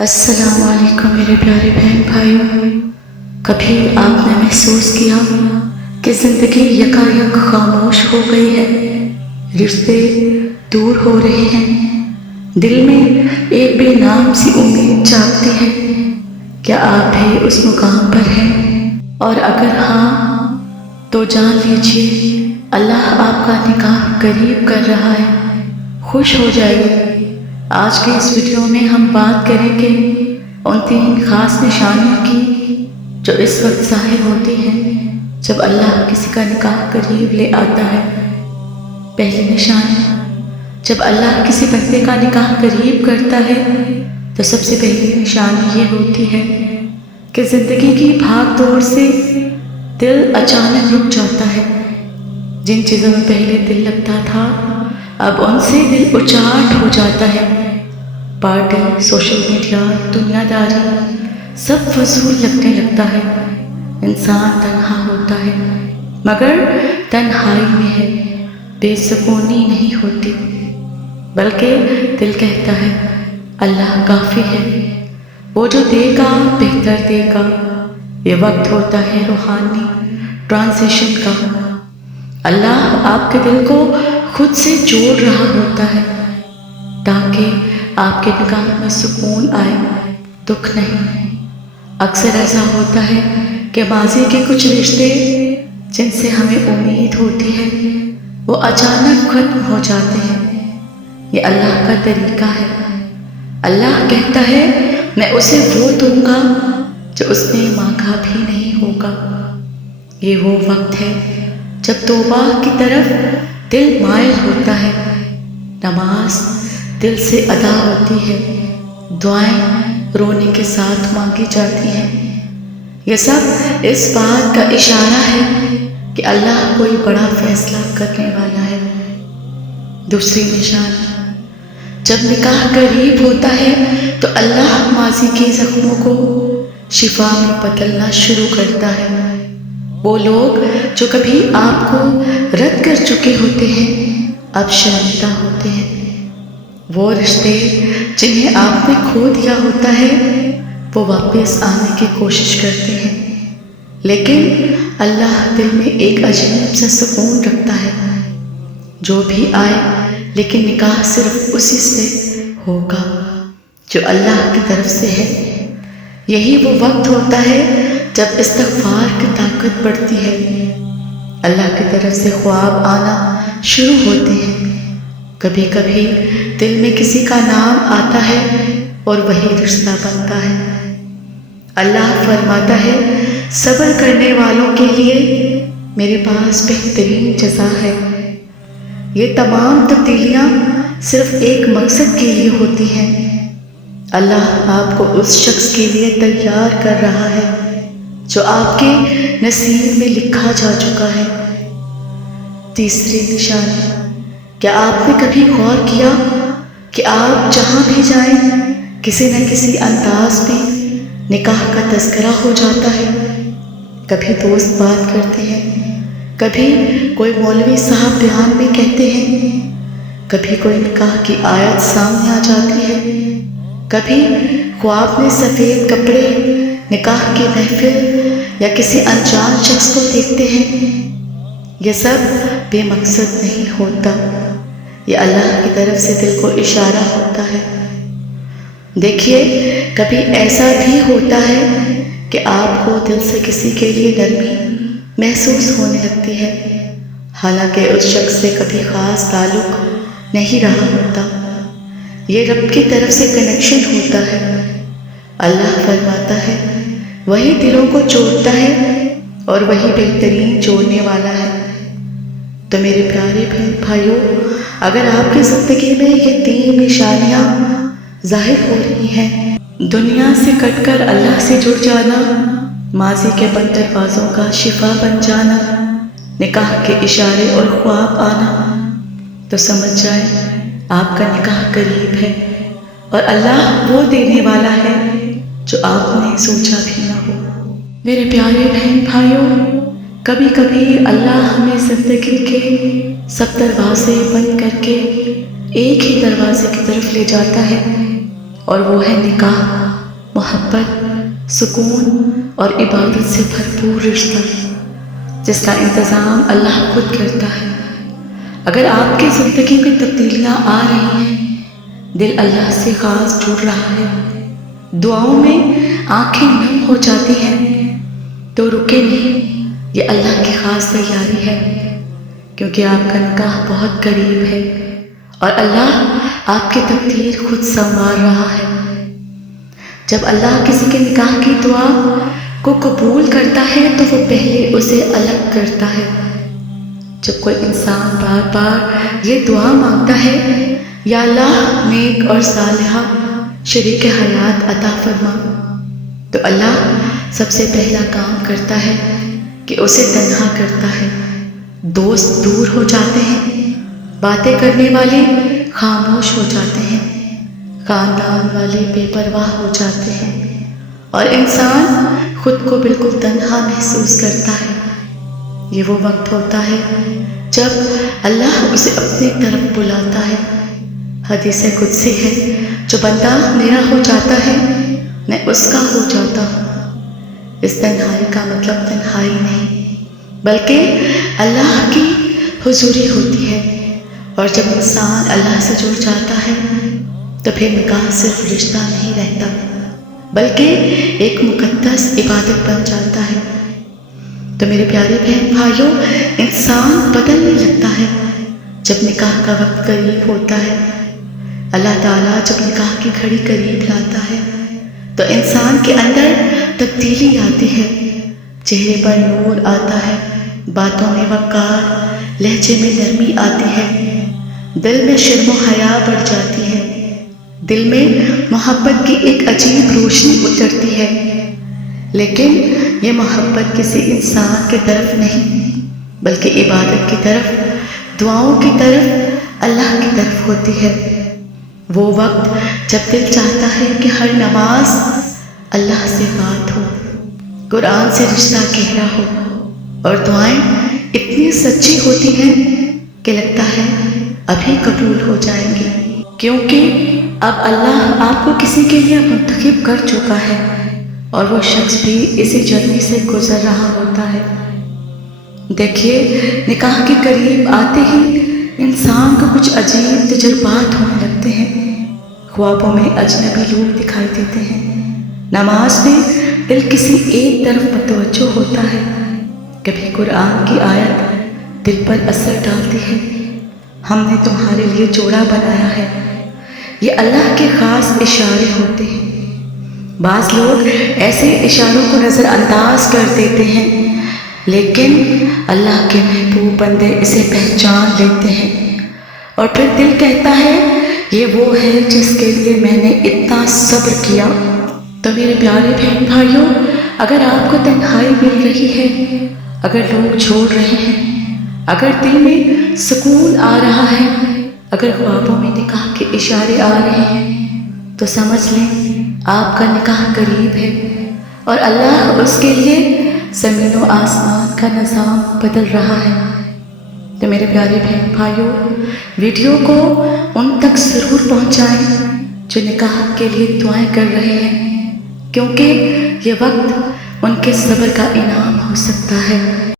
السلام علیکم میرے پیارے بہن بھائیوں، کبھی آپ نے محسوس کیا کہ زندگی یکایک خاموش ہو گئی ہے، رشتے دور ہو رہے ہیں، دل میں ایک بے نام سی امید جاگتی ہے؟ کیا آپ بھی اس مقام پر ہیں؟ اور اگر ہاں تو جان لیجیے اللہ آپ کا نکاح قریب کر رہا ہے، خوش ہو جائیے۔ آج کے اس ویڈیو میں ہم بات کریں گے ان 3 خاص نشانیوں کی جو اس وقت ظاہر ہوتی ہیں جب اللہ کسی کا نکاح قریب لے آتا ہے۔ پہلی نشانی، جب اللہ کسی بندے کا نکاح قریب کرتا ہے تو سب سے پہلی نشانی یہ ہوتی ہے کہ زندگی کی بھاگ دوڑ سے دل اچانک رک جاتا ہے۔ جن چیزوں میں پہلے دل لگتا تھا اب ان سے دل اچاٹ ہو جاتا ہے۔ پارٹی، سوشل میڈیا، دنیا داری سب فضول لگنے لگتا ہے۔ انسان تنہا ہوتا ہے، مگر تنہائی میں ہے بے سکونی نہیں ہوتی، بلکہ دل کہتا ہے اللہ کافی ہے، وہ جو دے گا بہتر دے گا۔ یہ وقت ہوتا ہے روحانی ٹرانزیشن کا۔ اللہ آپ کے دل کو خود سے جوڑ رہا ہوتا ہے تاکہ آپ کے نکاح میں سکون آئے، دکھ نہیں۔ اکثر ایسا ہوتا ہے کہ ماضی کے کچھ رشتے جن سے ہمیں امید ہوتی ہے وہ اچانک ختم ہو جاتے ہیں۔ یہ اللہ کا طریقہ ہے۔ اللہ کہتا ہے میں اسے وہ دوں گا جو اس نے مانگا بھی نہیں ہوگا۔ یہ وہ وقت ہے جب توبہ کی طرف دل مائل ہوتا ہے، نماز دل سے ادا ہوتی ہے، دعائیں رونے کے ساتھ مانگی جاتی ہیں۔ یہ سب اس بات کا اشارہ ہے کہ اللہ کوئی بڑا فیصلہ کرنے والا ہے۔ دوسری نشانی، جب نکاح قریب ہوتا ہے تو اللہ ماضی کے زخموں کو شفا میں بدلنا شروع کرتا ہے۔ وہ لوگ جو کبھی آپ کو رد کر چکے ہوتے ہیں اب شرمندہ ہوتے ہیں۔ وہ رشتے جنہیں آپ نے کھو دیا ہوتا ہے وہ واپس آنے کی کوشش کرتے ہیں، لیکن اللہ دل میں ایک عجیب سا سکون رکھتا ہے۔ جو بھی آئے لیکن نکاح صرف اسی سے ہوگا جو اللہ کی طرف سے ہے۔ یہی وہ وقت ہوتا ہے جب استغفار کی طاقت بڑھتی ہے، اللہ کی طرف سے خواب آنا شروع ہوتے ہیں۔ کبھی کبھی دل میں کسی کا نام آتا ہے اور وہی رشتہ بنتا ہے۔ اللہ فرماتا ہے صبر کرنے والوں کے لیے میرے پاس بہترین جزا ہے۔ یہ تمام تبدیلیاں صرف ایک مقصد کے لیے ہوتی ہیں۔ اللہ آپ کو اس شخص کے لیے تیار کر رہا ہے جو آپ کے نصیب میں لکھا جا چکا ہے۔ تیسری نشانی، کیا آپ نے کبھی غور کیا کہ آپ جہاں بھی جائیں کسی نہ کسی انداز میں نکاح کا تذکرہ ہو جاتا ہے؟ کبھی دوست بات کرتے ہیں، کبھی کوئی مولوی صاحب بیان میں کہتے ہیں، کبھی کوئی نکاح کی آیت سامنے آ جاتی ہے، کبھی خواب میں سفید کپڑے، نکاح کی محفل یا کسی انجان شخص کو دیکھتے ہیں۔ یہ سب بے مقصد نہیں ہوتا، یہ اللہ کی طرف سے دل کو اشارہ ہوتا ہے۔ دیکھیے کبھی ایسا بھی ہوتا ہے کہ آپ کو دل سے کسی کے لیے نرمی محسوس ہونے لگتی ہے، حالانکہ اس شخص سے کبھی خاص تعلق نہیں رہا ہوتا۔ یہ رب کی طرف سے کنیکشن ہوتا ہے۔ اللہ فرماتا ہے وہی دلوں کو جوڑتا ہے اور وہی بہترین جوڑنے والا ہے۔ تو میرے پیارے بہن بھائیوں، اگر آپ کی زندگی میں یہ 3 نشانیاں ظاہر ہو رہی ہیں، دنیا سے کٹ کر اللہ سے جڑ جانا، ماضی کے بند دروازوں کا شفا بن جانا، نکاح کے اشارے اور خواب آنا، تو سمجھ جائیں آپ کا نکاح قریب ہے اور اللہ وہ دینے والا ہے جو آپ نے سوچا بھی نہ ہو۔ میرے پیارے بہن بھائیوں، کبھی کبھی اللہ ہمیں زندگی کے سب دروازے بند کر کے ایک ہی دروازے کی طرف لے جاتا ہے اور وہ ہے نکاح۔ محبت، سکون اور عبادت سے بھرپور رشتہ جس کا انتظام اللہ خود کرتا ہے۔ اگر آپ کی زندگی میں تبدیلیاں آ رہی ہیں، دل اللہ سے خاص جڑ رہا ہے، دعاؤں میں آنکھیں نم ہو جاتی ہیں، تو رکے نہیں، یہ اللہ کی خاص تیاری ہے، کیونکہ آپ کا نکاح بہت قریب ہے اور اللہ آپ کی تقدیر خود سنوار رہا ہے۔ جب اللہ کسی کے نکاح کی دعا کو قبول کرتا ہے تو وہ پہلے اسے الگ کرتا ہے۔ جب کوئی انسان بار بار یہ دعا مانگتا ہے، یا اللہ نیک اور صالحہ شریک حیات عطا فرما، تو اللہ سب سے پہلا کام کرتا ہے کہ اسے تنہا کرتا ہے۔ دوست دور ہو جاتے ہیں، باتیں کرنے والے خاموش ہو جاتے ہیں، خاندان والے بے پرواہ ہو جاتے ہیں، اور انسان خود کو بالکل تنہا محسوس کرتا ہے۔ یہ وہ وقت ہوتا ہے جب اللہ اسے اپنی طرف بلاتا ہے۔ حدیث قدسی ہے، جو بندہ میرا ہو جاتا ہے میں اس کا ہو جاتا ہوں۔ اس تنہائی کا مطلب تنہائی نہیں، بلکہ اللہ کی حضوری ہوتی ہے، اور جب انسان اللہ سے جڑ جاتا ہے تو پھر نکاح صرف رشتہ نہیں رہتا، بلکہ ایک مقدس عبادت بن جاتا ہے۔ تو میرے پیارے بہن بھائیوں، انسان بدلنے لگتا ہے جب نکاح کا وقت قریب ہوتا ہے۔ اللہ تعالیٰ جب نکاح کی گھڑی قریب لاتا ہے تو انسان کے اندر تبدیلی آتی ہے، چہرے پر نور آتا ہے، باتوں میں وقار، لہجے میں نرمی آتی ہے، دل میں شرم و حیا بڑھ جاتی ہے، دل میں محبت کی ایک عجیب روشنی اترتی ہے۔ لیکن یہ محبت کسی انسان کی طرف نہیں، بلکہ عبادت کی طرف، دعاؤں کی طرف، اللہ کی طرف ہوتی ہے۔ وہ وقت جب دل چاہتا ہے کہ ہر نماز اللہ سے بات ہو، قرآن سے رشتہ گہرا ہو، اور دعائیں اتنی سچی ہوتی ہیں کہ لگتا ہے ابھی قبول ہو جائیں گی، کیونکہ اب اللہ آپ کو کسی کے لیے منتخب کر چکا ہے، اور وہ شخص بھی اسی جرنی سے گزر رہا ہوتا ہے۔ دیکھیے، نکاح کے قریب آتے ہی انسان کو کچھ عجیب تجربات ہونے لگتے ہیں۔ خوابوں میں اجنبی لوگ دکھائی دیتے ہیں، نماز میں دل کسی ایک طرف متوجہ ہوتا ہے، کبھی قرآن کی آیت دل پر اثر ڈالتی ہے، ہم نے تمہارے لیے جوڑا بنایا ہے۔ یہ اللہ کے خاص اشارے ہوتے ہیں۔ بعض لوگ ایسے اشاروں کو نظر انداز کر دیتے ہیں، لیکن اللہ کے محبوب بندے اسے پہچان لیتے ہیں، اور پھر دل کہتا ہے یہ وہ ہے جس کے لیے میں نے اتنا صبر کیا۔ تو میرے پیارے بہن بھائیوں، اگر آپ کو تنہائی مل رہی ہے، اگر لوگ چھوڑ رہے ہیں، اگر دل میں سکون آ رہا ہے، اگر خوابوں میں نکاح کے اشارے آ رہے ہیں، تو سمجھ لیں آپ کا نکاح قریب ہے، اور اللہ اس کے لیے زمین و آسمان کا نظام بدل رہا ہے۔ تو میرے پیارے بہن بھائیوں، ویڈیو کو ان تک ضرور پہنچائیں جو نکاح کے لیے دعائیں کر رہے ہیں، کیونکہ یہ وقت ان کے صبر کا انعام ہو سکتا ہے۔